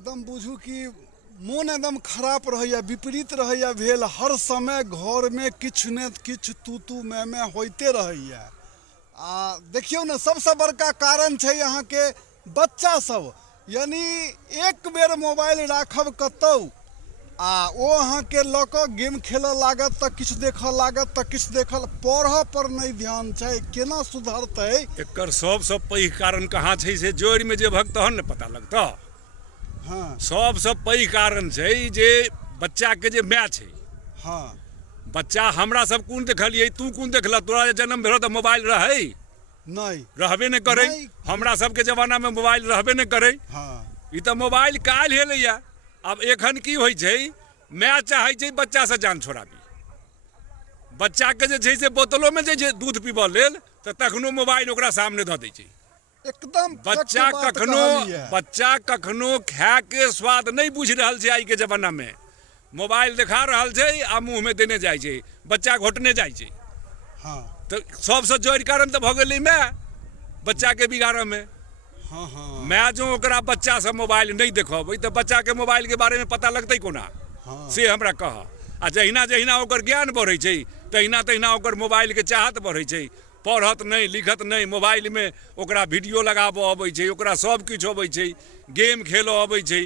एकदम बुझू कि मोन एकदम खराब रहैया, विपरीत रहैया भेल। हर समय घर में किछु ने किछु तू मैं होते रहैया। आ देखियो ना, सबसे बड़का कारण छै यहाँ के बच्चा सब, यानी एक बेर मोबाइल राखब कतौ आ ओ अहाँ के लऽ कऽ गेम खेलऽ लागत तऽ किछु देखऽ लागत तऽ किछु देखऽ, पढ़ऽ पर नहीं ध्यान छै। केना सुधरतै? एकर सबसँ पैघ कारण कहाँ छै से जोड़ में जे भग तहन ने पता लगता। हाँ सबसँ पैघ कारण छै जे बच्चा के जे माय छै। हाँ बच्चा हमरा सब कोन देखलियै, तू कोन देखल? तोरा जे जन्म भेलो तऽ मोबाइल रहै? नहीं, रहबे नहीं करे। हमरा सबके जमाना में मोबाइल रहबे नहीं करे। हाँ ई तऽ मोबाइल काल्हि एलैया। अब एखन की होइ छै, माय चाहै छै बच्चा से जान छोड़ाबी। बच्चा के जे छै से बोतलों में जे छै दूध पीबऽ लेल तऽ तखनो मोबाइल ओकरा सामने धऽ दै छै। एकदम बच्चा कखनो खाए के स्वाद नहीं बुझि रहल छै। आई के जमाना में मोबाइल देखा रहल छै आ मुंह में देने जाइ छै, बच्चा घोटने जाइ छै। हाँ तो सबसे जड़ कारण तो भ गेलै माय बच्चा के बिगाड़े में। हाँ हाँ माय जो ओकरा बच्चा से मोबाइल नहीं देखबै तो बच्चा के मोबाइल के बारे में पता लगतै कोना? हाँ से हमरा कह। आ जहिना जहिना ओकर ज्ञान बढ़ै छै तहिना तहिना ओकर मोबाइल के चाहत बढ़ै छै। पढ़त नहीं, लिखत नहीं, मोबाइल में ओकरा वीडियो लगाबऽ अबै छै, ओकरा सब किछु अबै छै, गेम खेलऽ अबै छै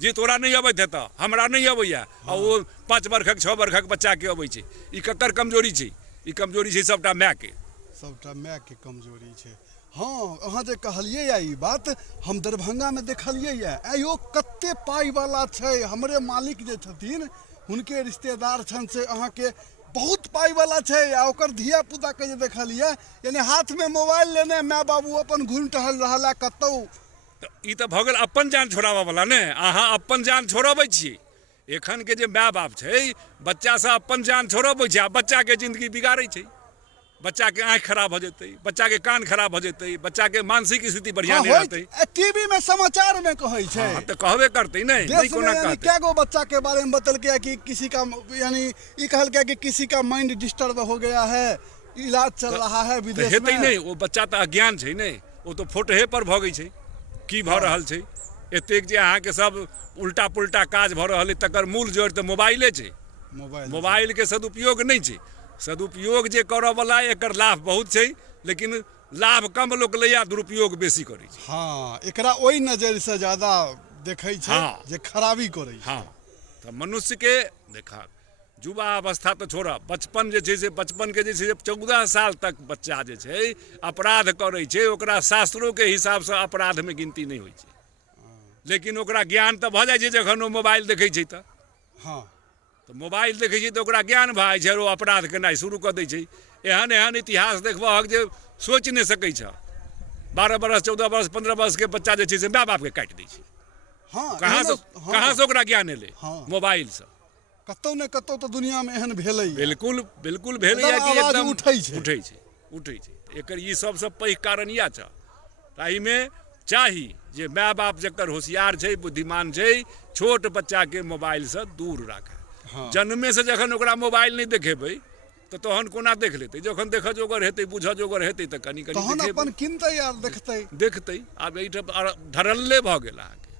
जे तोरा नहीं अबैत हेतऽ, हमरा नहीं अबैया। आ ओ 5 वर्षक 6 वर्षक बच्चा के अबै छै। ई ककर कमजोरी छै? ई कमजोरी छै सबटा माय के। सबटा माय के कमजोरी छै। हाँ, अहाँ जे कहलियै या ई बात, हम दरभंगा में देखलियै या। आयो कते पाई वाला छै, हमरे मालिक जे छथिन हुनके रिश्तेदार छन से अहाँ के बहुत पाई वाला छै। आ ओकर धिया पुता के जे देखलियै, यानी हाथ में मोबाइल लेने माय बाबू अपन घुमि टहल रहला कतौ। ई तऽ भऽ गेल अपन जान छोड़ाबऽ वाला ने। अहाँ अपन जान छोड़बै छियै। एखन के जे माय बाप छै बच्चा से अपन जान छोड़बै छै आ बच्चा के जिंदगी बिगाड़ै छै। बच्चा के आँख खराब हो जेतै, बच्चा के कान खराब हो जेतै, बच्चा के मानसिक स्थिति बढ़िया नहीं रहतै। टीवी में समाचार में कहै छै। हाँ, तो कहबे करतै नहीं, नहीं कोना कहतै। क्या गो बच्चा के बारे में बतलकै कि किसी का, यानी ये कहलकै कि किसी का माइंड डिस्टर्ब हो गया है, इलाज चल रहा है विदेश में। हेतै नहीं, वो बच्चा तो अज्ञान छै ने, वो तो फोटोहे पर भगै छै की भऽ रहल छै। एतेक जे अहाँ के सब उल्टा पुल्टा काज भऽ रहल है तकर मूल जड़ तो मोबाइले छै। मोबाइल के सदुपयोग नहीं छै। सदुपयोग जे करऽ वाला एकर लाभ बहुत छै, लेकिन लाभ कम लोग लैया, दुरुपयोग बेसी करै छै। हाँ, एकरा ओई नजर से ज्यादा देखै छै। हाँ, जे खराबी करै छै। हाँ, तो मनुष्य के देखा युवा अवस्था तो छोड़ा, बचपन जे छै से बचपन के जे छै 14 साल तक बच्चा जे छै अपराध करै छै, ओकरा शास्त्रों के हिसाब से अपराध में गिनती नहीं होइ छै। लेकिन ओकरा ज्ञान तो भऽ जाइ छै जखन ओ मोबाइल देखै छै तऽ। हाँ, तो मोबाइल देखै छै तो ओकरा ज्ञान भऽ जाइ छै, ओ अपराध केनाइ शुरू कऽ दै छै। एहन एहन इतिहास देखबहक जे सोचि नहीं सकै छ। 12 बरस 14 बरस 15 बरस के बच्चा जे छै से माय बाप के काटि दै छै। हाँ, कहाँ से ओकरा ज्ञान एलै? हाँ, मोबाइल से। कतौ ने कतौ तो दुनिया में एहन भेलै। बिल्कुल बिल्कुल भेलैया कि एकदम उठै छै। उठै छै। एकर ई सबसे पैघ कारण इएह छ। ताहि में चाही जे माय बाप जकर होशियार छै, बुद्धिमान छै, छोट बच्चा के मोबाइल से दूर राखे। हाँ। जन्मे से जखन ओकरा मोबाइल नहीं देखेबै तो तहन कोना देख लेतै? जखन देखऽ जोगर हेतै, बुझऽ जोगर हेतै तऽ कनी कनी तहन अपन किनतै आर देखतै। आब एहिठाम धरल्ले भऽ गेल अहाँके।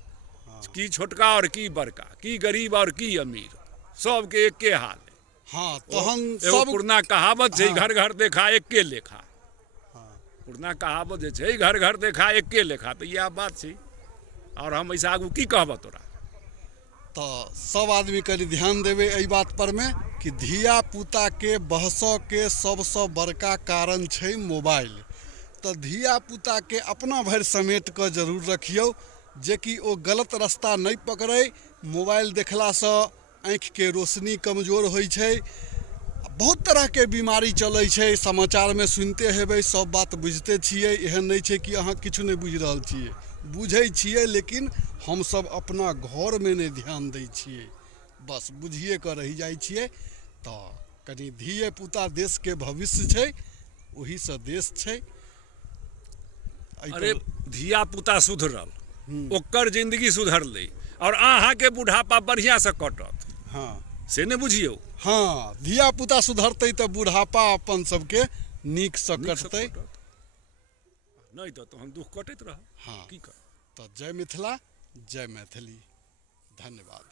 की छोटका और की बड़का, की गरीब और की अमीर, सबके एके हाल है। हाँ, तहन सब पुरना कहावत छै, घर घर देखा एके लेखा। हाँ, पुरना कहावत जे छै घर घर देखा एके लेखा, तो यह बात छै। और हम ऐसा आगू की कहब तोरा? तो सब आदमी कनी ध्यान देवे एहि बात पर में कि धिया पुता के बहसों के सबसे बड़का कारण छै मोबाइल। तो धिया पुता के अपना भर समेट कर जरूर रखियो, जे कि ओ गलत रास्ता नहीं पकड़े। मोबाइल देखला से आँख के रोशनी कमजोर होइ छै, बहुत तरह के बीमारी चलै छै। समाचार में सुनते हेबै, सब बात बुझते छियै। एहन नहीं छै कि अहाँ किछु नहीं बुझि रहल छियै, बुझै छियै, लेकिन हम सब अपना घर में नहीं ध्यान दै छियै, बस बुझिए कर रही जाइ छियै। तो कनी धिये पुता देश के भविष्य छै, वही से देश छै। अरे धिया पुता सुधरल, ओकर जिंदगी सुधरलै और अहाँ के बुढ़ापा बढ़िया से कटत। हाँ, से नहीं बुझियौ। हाँ, धिया पुता सुधरतै तो बुढ़ापा अपन सबके नीक से कटतै, नहीं तो हम दुख कटैत रह। हाँ, की कर। तो जय मिथिला, जय मैथिली। धन्यवाद।